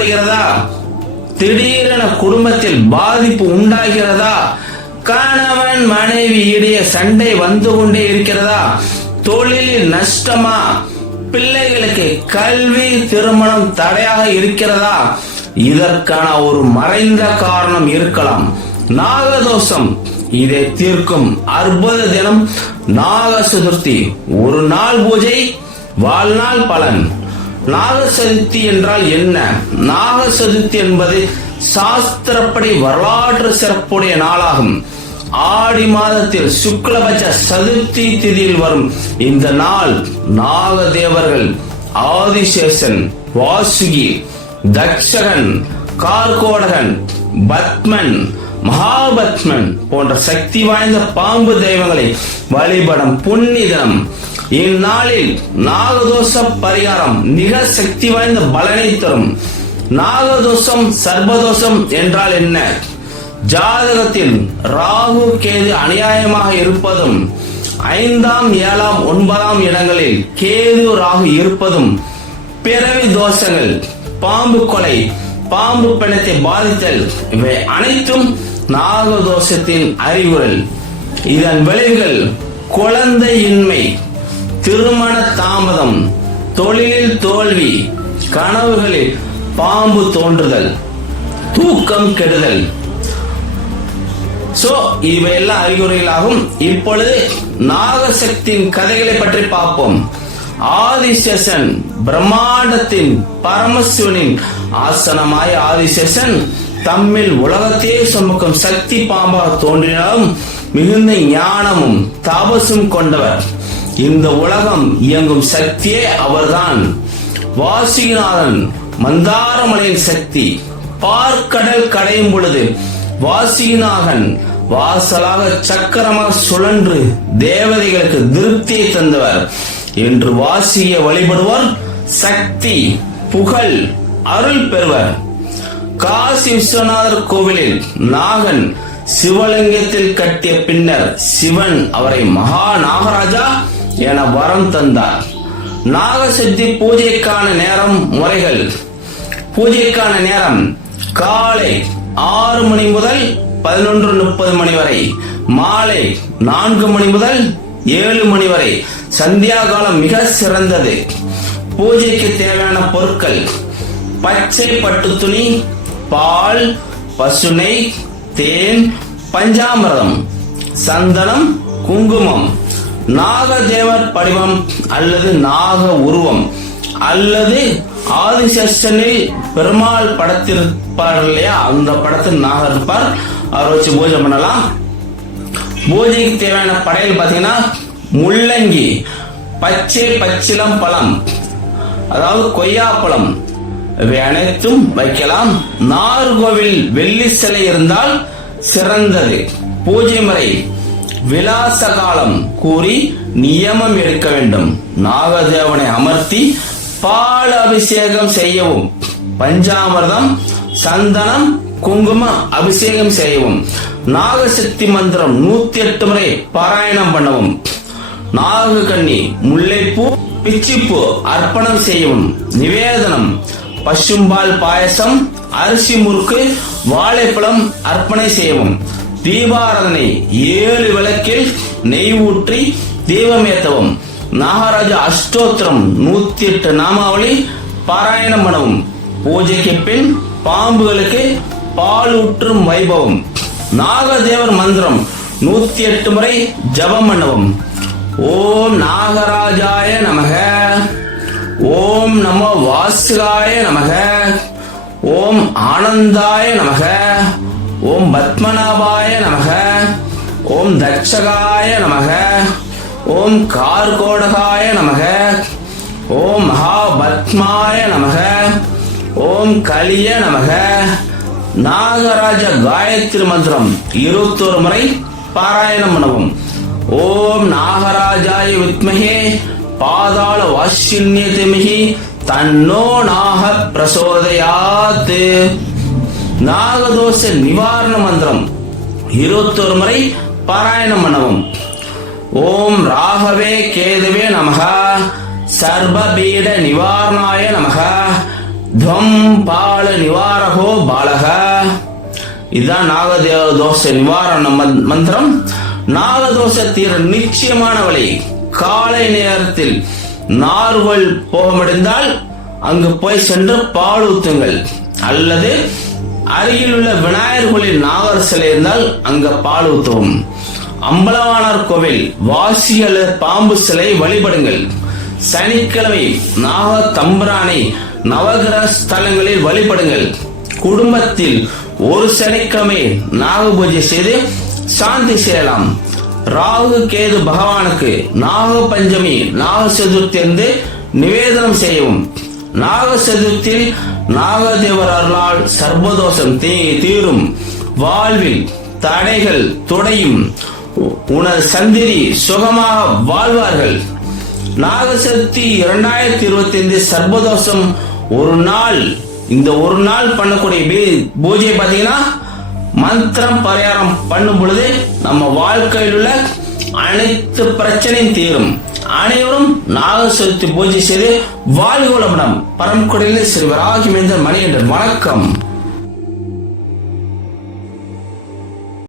ஏற்படுகிறதா திடீரென குடும்பத்தில் பாதிப்பு உண்டாகிறதா? கணவன் மனைவி இடையே சண்டை வந்து கொண்டே இருக்கிறதா? தொழிலில் நஷ்டமா? பிள்ளைகளுக்கு கல்வி திருமணம் தடையாக இருக்கிறதா? இதற்கான ஒரு மறைந்த காரணம் இருக்கலாம். நாகதோஷம் இதை தீர்க்கும் அற்புத தினம் நாக சதுர்த்தி ஒரு நாள் பூஜை வாழ்நாள் பலன். நாக சதுர்த்தி என்றால் என்ன? நாக சதுர்த்தி என்பது சாஸ்திரப்படி வரலாற்று சிறப்புடைய நாளாகும். ஆடி மாதத்தில் சுக்லபட்ச சதுர்த்தி திதியில் வரும் இந்த நாள் நாக தேவர்கள் ஆதிசேஷன் வாசுகி தக்ஷகன் கார்கோடகன் பத்மன் மகாபத்மன் போன்ற சக்தி வாய்ந்த பாம்பு தெய்வங்களை வழிபடும் புண்ணிதம் இந்நாளில் நாகதோஷ பரிகாரம் மிக சக்தி வாய்ந்த பலனை தரும். நாகதோஷம் சர்பதோஷம் என்றால் என்ன? ஜாதகத்தில் ராகு கேது அநியாயமாக இருப்பதும் ஐந்தாம் ஏழாம் ஒன்பதாம் இடங்களில் கேது ராகு இருப்பதும் பிறவி தோஷங்கள் பாம்பு கொலை பாம்பு பிணத்தை பாதித்தல் இவை அனைத்தும் நாகதோஷத்தின் அறிகுறல். இதன் விளைவுகள் குழந்தையின்மை திருமண தாமதம் தொழிலில் தோல்வி கனவுகளில் பாம்பு தோன்றுதல் தூக்கம் கெடுதல். சோ இவையெல்லாம் அறிகுறிகளாகும். இப்பொழுது நாகசக்தியின் கதைகளை பற்றி பார்ப்போம். ஆதிசேஷன் பிரம்மாண்டத்தின் பரமசிவனின் ஆசனமாய் ஆதிசேஷன் தம்மில் உலகத்தையே சுமக்கும் சக்தி பாம்பாக தோன்றினாலும் மிகுந்த ஞானமும் தபசும் கொண்டவர். இந்த உலகம் இயங்கும் சக்தியே அவர்தான். வாசிநாதன் மந்தாரமலையின் சக்தி. பார்க்கடல் கடையும் பொழுது வாசிநாதன் வாசலாக சக்கரமாக சுழன்று தேவதைகளுக்கு திருப்தியை தந்தவர். என்று வாசிய வழிபடுவார் சக்தி புகழ் அருள் பெறுவர். காசி விஸ்வநாதர் கோவிலில் நாகன் சிவலிங்கத்தில் கட்டிய பின்னர் சிவன் அவரை மகா நாகராஜா என வரம் தந்தார். நாகசக்தி பூஜைக்கான நேரம் முறைகள். பூஜைக்கான நேரம் காலை ஆறு மணி முதல் பதினொன்று முப்பது மணி வரை மாலை நான்கு மணி முதல் ஏழு மணி வரை. சந்தியா காலம் மிக சிறந்தது. பூஜைக்கு தேவையான பொருட்கள் பச்சை பட்டு துணி பால் பசுனை தேன் பஞ்சாமிரதம் சந்தனம் குங்குமம் நாகதேவர் படிவம் அல்லது நாக உருவம் அல்லது ஆதிசேஷனில் பெருமாள் படத்திருப்பார் இல்லையா? அந்த படத்தில் நாக இருப்பார். அவரை வச்சு பூஜை பண்ணலாம். பூஜைக்கு தேவையான படையல் பார்த்தீங்கன்னா முள்ளங்கி பச்சை பச்சிலம் பழம் அதாவது கொய்யாப்பழம் இவை அனைத்தும் வைக்கலாம். நார்கோவில் வெள்ளி சிலை இருந்தால் சிறந்தது. பூஜை முறை. விலாச காலம் கூறி நியமம் எடுக்க வேண்டும். நாகதேவனை அமர்த்தி பால் அபிஷேகம் செய்யவும். பஞ்சாமிர்தம் சந்தனம் குங்கும அபிஷேகம் செய்யவும். நாகசக்தி மந்திரம் நூத்தி எட்டு முறை பாராயணம் பண்ணவும். நாகக்கண்ணி முல்லைப்பூ பிச்சிப்பூ அர்ப்பணம் செய்யவும். நிவேதனம் பசும்பால் பாயசம் அரிசி முறுக்கு வாழைப்பழம் அர்ப்பணை செய்யவும். தீபாராதனை ஏழு விளக்கில் நெய் ஊற்றி தீபம் நாகராஜ அஷ்டோத்திரம் நூத்தி எட்டு நாமாவளி பாராயணம் பண்ணவும். பூஜைக்கு பின் பாம்புகளுக்கு பால் ஊற்றும் வைபவம். நாகதேவர் மந்திரம் நூத்தி எட்டு முறை ஜபம் பண்ணவும். ஓம் நாகராஜாய நமக. ஓம் நம வாசுகாய நமக. ஓம் ஆனந்தாய நமக. ஓம் பத்மநாபாய நமக. ஓம் தட்சகாய நமக. ஓம் கார்கோடகாய நமக. ஓம் மகாபத்மாய நமக. ஓம் கலிய நமக. நாகராஜ காயத்ரி மந்திரம் இருபத்தோரு முறை பாராயணம் பண்ணவும். ஓம் நாகராஜாய வித்மகே. பாதாள வாசின்யதிமிகி தன்னோ நாக பிரசோதயாத். நாகதோஷ நிவாரண மந்திரம். இருபத்தொரு முறை பாராயணம் பண்ணவும். ஓம் ராகவே கேதுவே நமக. சர்வபீட நிவாரணாய நமக. துவம் பால நிவாரகோ பாலக. இதுதான் நாகதேவ தோஷ நிவாரண மந்- மந்திரம். நாகதோஷ தீர நிச்சயமான வழி. காலை நேரத்தில் நார்வல் போகமடைந்தால் அங்கு போய் சென்று பால் ஊத்துங்கள் அல்லது அருகில் உள்ள விநாயகர் கோயில் நாகர் சிலை இருந்தால் அங்க பால் ஊத்தவும். அம்பலவாணர் கோவில் வாசி அல்லது பாம்பு சிலை வழிபடுங்கள். சனிக்கிழமை நாக தம்பரானை நவகிரக ஸ்தலங்களில் வழிபடுங்கள். குடும்பத்தில் ஒரு சனிக்கிழமை நாக பூஜை செய்து சாந்தி செய்யலாம் ராகு கேது பகவானுக்கு நாக பஞ்சமி நாக சதுர்த்தி என்று நிவேதனம் செய்யவும். நாக சதுர்த்தியில் நாகதேவர் அருளால் சர்வதோஷம் தீ- தீரும். வாழ்வில் தடைகள் துடையும். உனது சந்திரி சுகமாக வாழ்வார்கள். நாகசக்தி இரண்டாயிரத்தி இருபத்தி ஐந்து சர்வதோஷம் ஒரு நாள். இந்த ஒரு நாள் பண்ணக்கூடிய பூஜை பாத்தீங்கன்னா மந்திரம் பரிகாரம் பண்ணும் பொழுது நம்ம வாழ்க்கையில் உள்ள அனைத்து பிரச்சனையும் தீரும். அனைவரும் நாகசக்தி பூஜை செய்து வாழ்வுளமிடம் பரம்குடியில் ஸ்ரீ வராகி மணி என்ற வணக்கம்.